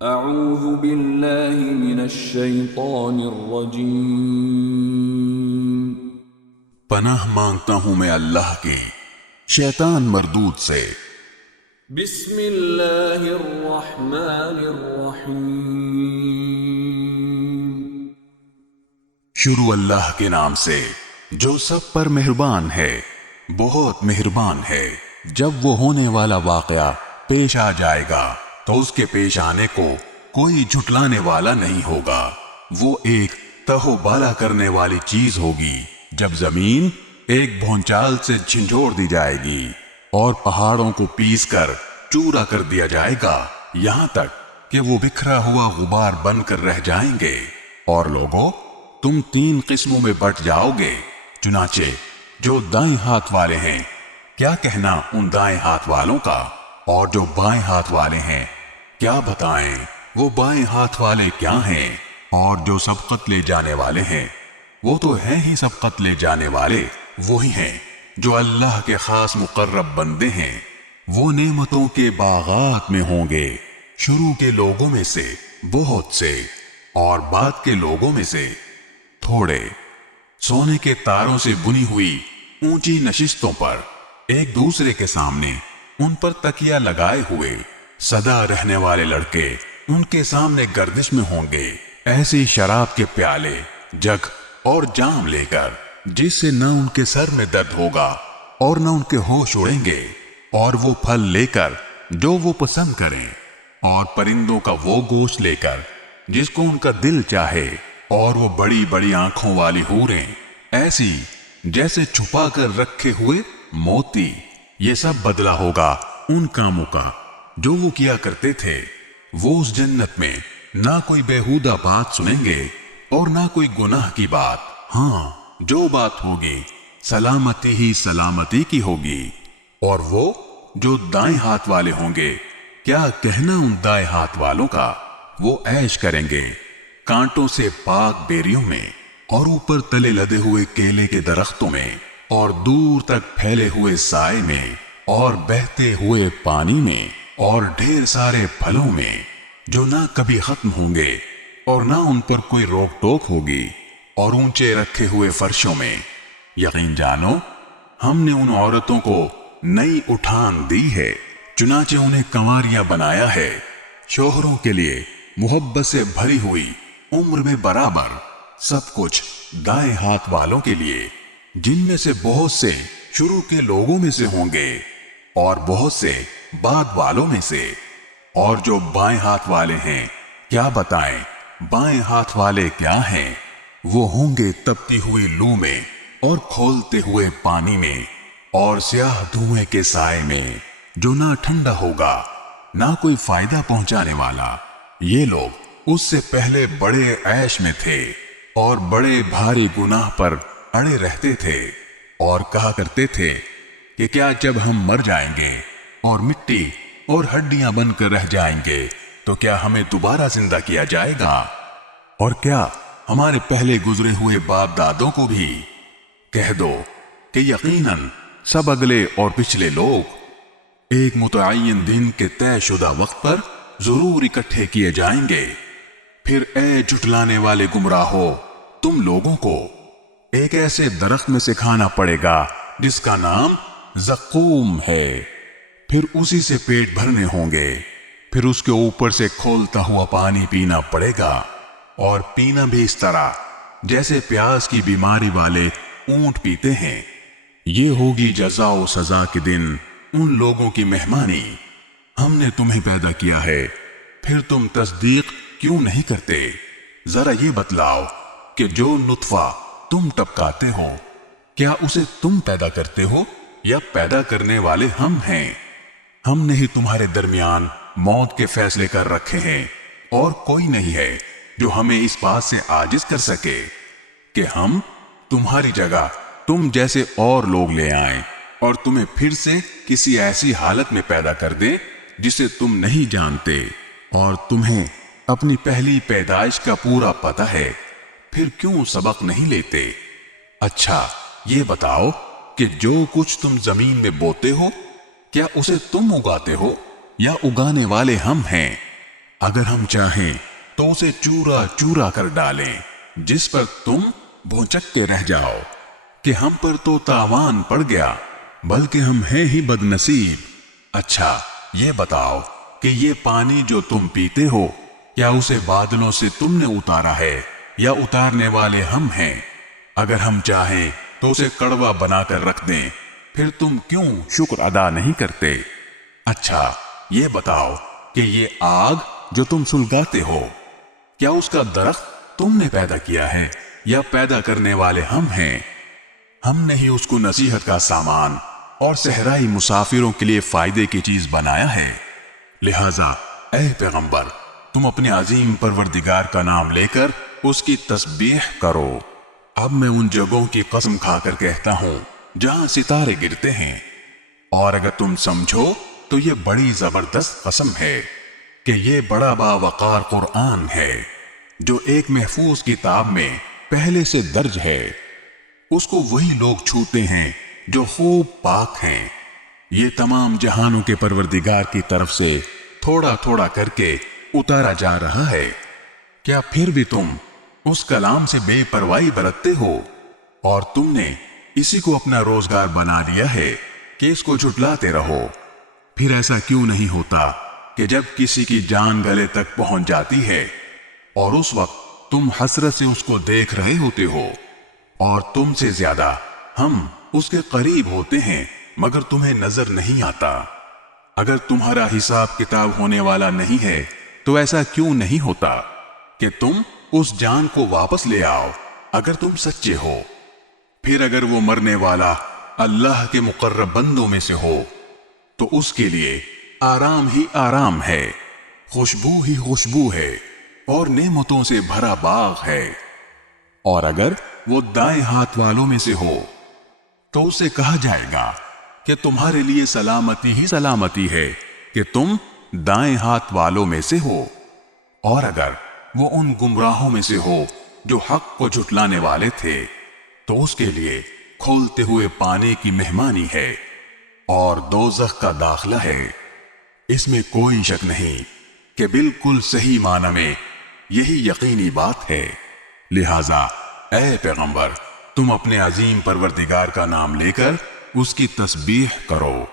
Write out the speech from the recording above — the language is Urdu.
اعوذ باللہ من الشیطان الرجیم۔ پناہ مانگتا ہوں میں اللہ کے شیطان مردود سے۔ بسم اللہ الرحمن الرحیم۔ شروع اللہ کے نام سے جو سب پر مہربان ہے، بہت مہربان ہے۔ جب وہ ہونے والا واقعہ پیش آ جائے گا تو اس کے پیش آنے کو کوئی جھٹلانے والا نہیں ہوگا۔ وہ ایک تہو بالا کرنے والی چیز ہوگی جب زمین ایک بھونچال سے جھنجھوڑ دی جائے گی اور پہاڑوں کو پیس کر چورا کر دیا جائے گا، یہاں تک کہ وہ بکھرا ہوا غبار بن کر رہ جائیں گے۔ اور لوگوں، تم 3 قسموں میں بٹ جاؤ گے، چنانچہ جو دائیں ہاتھ والے ہیں، کیا کہنا ان دائیں ہاتھ والوں کا، اور جو بائیں ہاتھ والے ہیں، کیا بتائیں وہ بائیں ہاتھ والے کیا ہیں۔ اور جو سبقت لے جانے والے ہیں، وہ تو ہیں ہی سبقت لے جانے والے، وہی ہیں جو اللہ کے خاص مقرب بندے ہیں۔ وہ نعمتوں کے باغات میں ہوں گے، شروع کے لوگوں میں سے بہت سے اور بعد کے لوگوں میں سے تھوڑے، سونے کے تاروں سے بنی ہوئی اونچی نشستوں پر، ایک دوسرے کے سامنے ان پر تکیہ لگائے ہوئے سدا رہنے والے لڑکے ان کے سامنے گردش میں ہوں گے، ایسی شراب کے پیالے، جگ اور جام لے کر جس سے نہ ان کے سر میں درد ہوگا اور نہ ان کے ہوش اڑیں گے، اور وہ پھل لے کر جو وہ پسند کریں، اور پرندوں کا وہ گوشت لے کر جس کو ان کا دل چاہے، اور وہ بڑی بڑی آنکھوں والی حوریں، ایسی جیسے چھپا کر رکھے ہوئے موتی۔ یہ سب بدلہ ہوگا ان کاموں کا جو وہ کیا کرتے تھے۔ وہ اس جنت میں نہ کوئی بیہودہ بات سنیں گے اور نہ کوئی گناہ کی بات، ہاں جو بات ہوگی سلامتی ہی سلامتی کی ہوگی۔ اور وہ جو دائیں ہاتھ والے ہوں گے، کیا کہنا ان دائیں ہاتھ والوں کا، وہ عیش کریں گے کانٹوں سے پاک بیریوں میں، اور اوپر تلے لدے ہوئے کیلے کے درختوں میں، اور دور تک پھیلے ہوئے سائے میں، اور بہتے ہوئے پانی میں، اور ڈھیر سارے پھلوں میں جو نہ کبھی ختم ہوں گے اور نہ ان پر کوئی روک ٹوک ہوگی، اور اونچے رکھے ہوئے فرشوں میں۔ یقین جانو، ہم نے ان عورتوں کو نئی اٹھان دی ہے، چنانچہ انہیں کنواریاں بنایا ہے، شوہروں کے لیے محبت سے بھری ہوئی عمر میں برابر، سب کچھ دائیں ہاتھ والوں کے لیے، جن میں سے بہت سے شروع کے لوگوں میں سے ہوں گے اور بہت سے بعد والوں میں سے۔ اور جو بائیں ہاتھ والے ہیں، کیا بتائیں بائیں ہاتھ والے کیا ہیں۔ وہ ہوں گے تپتی ہوئی لو میں اور کھولتے ہوئے پانی میں اور سیاہ دھوئیں کے سائے میں، جو نہ ٹھنڈا ہوگا نہ کوئی فائدہ پہنچانے والا۔ یہ لوگ اس سے پہلے بڑے عیش میں تھے اور بڑے بھاری گناہ پر اڑے رہتے تھے، اور کہا کرتے تھے کہ کیا جب ہم مر جائیں گے اور مٹی اور ہڈیاں بن کر رہ جائیں گے تو کیا ہمیں دوبارہ زندہ کیا جائے گا، اور کیا ہمارے پہلے گزرے ہوئے باپ دادوں کو بھی؟ کہہ دو کہ یقیناً سب اگلے اور پچھلے لوگ ایک متعین دن کے طے شدہ وقت پر ضرور اکٹھے کیے جائیں گے۔ پھر اے جھٹلانے والے گمراہو، تم لوگوں کو ایک ایسے درخت میں سے کھانا پڑے گا جس کا نام زقوم ہے، پھر اسی سے پیٹ بھرنے ہوں گے، پھر اس کے اوپر سے کھولتا ہوا پانی پینا پڑے گا، اور پینا بھی اس طرح جیسے پیاس کی بیماری والے اونٹ پیتے ہیں۔ یہ ہوگی جزا و سزا کے دن ان لوگوں کی مہمانی۔ ہم نے تمہیں پیدا کیا ہے، پھر تم تصدیق کیوں نہیں کرتے؟ ذرا یہ بتلاؤ کہ جو نطفہ تم ٹپکاتے ہو، کیا اسے تم پیدا کرتے ہو یا پیدا کرنے والے ہم ہیں؟ ہم نے ہی تمہارے درمیان موت کے فیصلے کر رکھے ہیں، اور کوئی نہیں ہے جو ہمیں اس بات سے عاجز کر سکے کہ ہم تمہاری جگہ تم جیسے اور لوگ لے آئیں اور تمہیں پھر سے کسی ایسی حالت میں پیدا کر دیں جسے تم نہیں جانتے، اور تمہیں اپنی پہلی پیدائش کا پورا پتہ ہے، پھر کیوں سبق نہیں لیتے؟ اچھا یہ بتاؤ کہ جو کچھ تم زمین میں بوتے ہو، کیا اسے تم اگاتے ہو یا اگانے والے ہم ہیں؟ اگر ہم چاہیں تو اسے چورا چورا کر ڈالیں جس پر تم بھونچکتے رہ جاؤ کہ ہم پر تو تاوان پڑ گیا، بلکہ ہم ہیں ہی بد نصیب۔ اچھا یہ بتاؤ کہ یہ پانی جو تم پیتے ہو کیا اسے بادلوں سے تم نے اتارا ہے یا اتارنے والے ہم ہیں؟ اگر ہم چاہیں تو اسے کڑوا بنا کر رکھ دیں، پھر تم کیوں شکر ادا نہیں کرتے؟ اچھا یہ بتاؤ کہ یہ آگ جو تم سلگاتے ہو کیا اس کا درخت تم نے پیدا کیا ہے یا پیدا کرنے والے ہم ہیں؟ ہم نے ہی اس کو نصیحت کا سامان اور صحرائی مسافروں کے لیے فائدے کی چیز بنایا ہے۔ لہذا اے پیغمبر تم اپنے عظیم پروردگار کا نام لے کر اس کی تسبیح کرو۔ اب میں ان جگہوں کی قسم کھا کر کہتا ہوں جہاں ستارے گرتے ہیں، اور اگر تم سمجھو تو یہ بڑی زبردست قسم ہے کہ یہ بڑا باوقار قرآن ہے جو ایک محفوظ کتاب میں پہلے سے درج ہے۔ اس کو وہی لوگ چھوتے ہیں جو خوب پاک ہیں۔ یہ تمام جہانوں کے پروردگار کی طرف سے تھوڑا تھوڑا کر کے اتارا جا رہا ہے۔ کیا پھر بھی تم اس کلام سے بے پرواہی برتتے ہو اور تم نے اسی کو اپنا روزگار بنا لیا ہے کہ اس کو جھٹلاتے رہو؟ پھر ایسا کیوں نہیں ہوتا کہ جب کسی کی جان گلے تک پہنچ جاتی ہے اور اس وقت تم حسرت سے اس کو دیکھ رہے ہوتے ہو اور تم سے زیادہ ہم اس کے قریب ہوتے ہیں مگر تمہیں نظر نہیں آتا؟ اگر تمہارا حساب کتاب ہونے والا نہیں ہے تو ایسا کیوں نہیں ہوتا کہ تم اس جان کو واپس لے آؤ اگر تم سچے ہو؟ پھر اگر وہ مرنے والا اللہ کے مقرب بندوں میں سے ہو تو اس کے لیے آرام ہی آرام ہے، خوشبو ہی خوشبو ہے اور نعمتوں سے بھرا باغ ہے۔ اور اگر وہ دائیں ہاتھ والوں میں سے ہو تو اسے کہا جائے گا کہ تمہارے لیے سلامتی ہی سلامتی ہے کہ تم دائیں ہاتھ والوں میں سے ہو۔ اور اگر وہ ان گمراہوں میں سے ہو جو حق کو جھٹلانے والے تھے تو اس کے لیے کھولتے ہوئے پانی کی مہمانی ہے اور دوزخ کا داخلہ ہے۔ اس میں کوئی شک نہیں کہ بالکل صحیح معنی میں یہی یقینی بات ہے۔ لہذا اے پیغمبر تم اپنے عظیم پروردگار کا نام لے کر اس کی تسبیح کرو۔